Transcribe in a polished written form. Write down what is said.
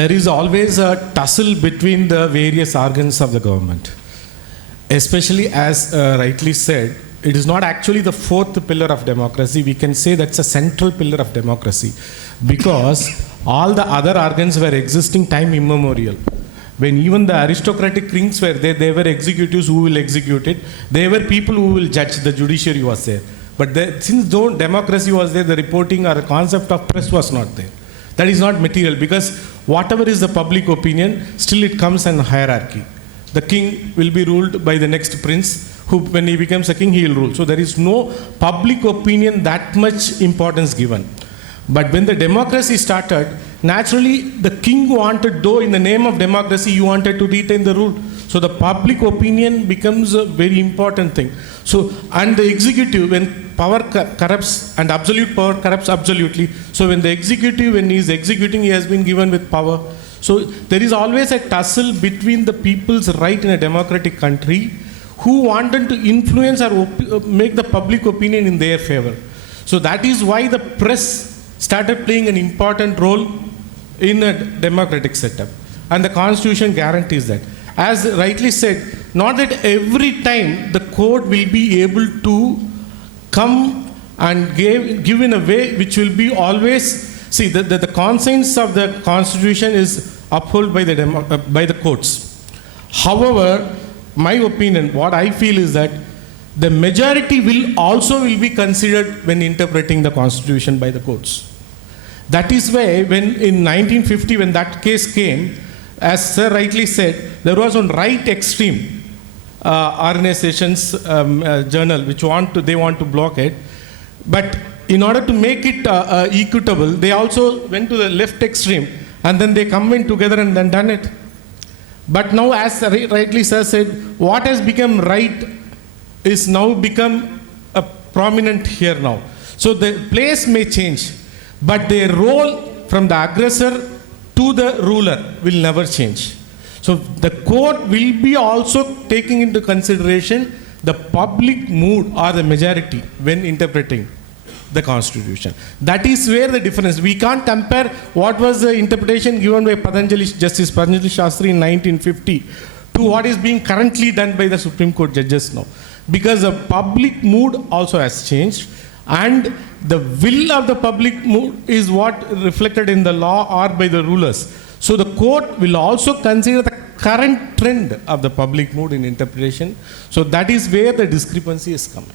there is always a tussle between the various organs of the government. Especially as rightly said, it is not actually the fourth pillar of democracy. We can say that's a central pillar of democracy, because all the other organs were existing time immemorial. When even the aristocratic kings were there, they were executives who will execute it. They were people who will judge. The judiciary was there. But since though democracy was there, the reporting or the concept of press was not there. That is not material, because whatever is the public opinion, still it comes in hierarchy. The king will be ruled by the next prince, who when he becomes a king, he will rule. So there is no public opinion that much importance given. But when the democracy started, naturally the king wanted, though in the name of democracy, he wanted to retain the rule. So the public opinion becomes a very important thing. So, and the executive, when power corrupts and absolute power corrupts absolutely. So when the executive, when he is executing, he has been given with power. So there is always a tussle between the people's right in a democratic country who wanted to influence or make the public opinion in their favor. So that is why the press started playing an important role in a democratic setup. And the constitution guarantees that. As rightly said, not that every time the court will be able to come and give in a way which will be always, see, the conscience of the constitution is upheld by the courts. However, my opinion, what I feel is that the majority will be considered when interpreting the constitution by the courts. That is why when in 1950, when that case came, as Sir rightly said, there was one right extreme organizations journal which they want to block it. But in order to make it equitable, they also went to the left extreme, and then they combined together and then done it. But now, as rightly Sir said, what has become right is now become a prominent here now. So the place may change, but their role from the aggressor to the ruler will never change. So the court will be also taking into consideration the public mood or the majority when interpreting the constitution. That is where the difference. We can't compare what was the interpretation given by Justice Patanjali Shastri in 1950 to what is being currently done by the Supreme Court judges now. Because the public mood also has changed, and the will of the public mood is what reflected in the law or by the rulers. So the court will also consider the current trend of the public mood in interpretation. So that is where the discrepancy is coming.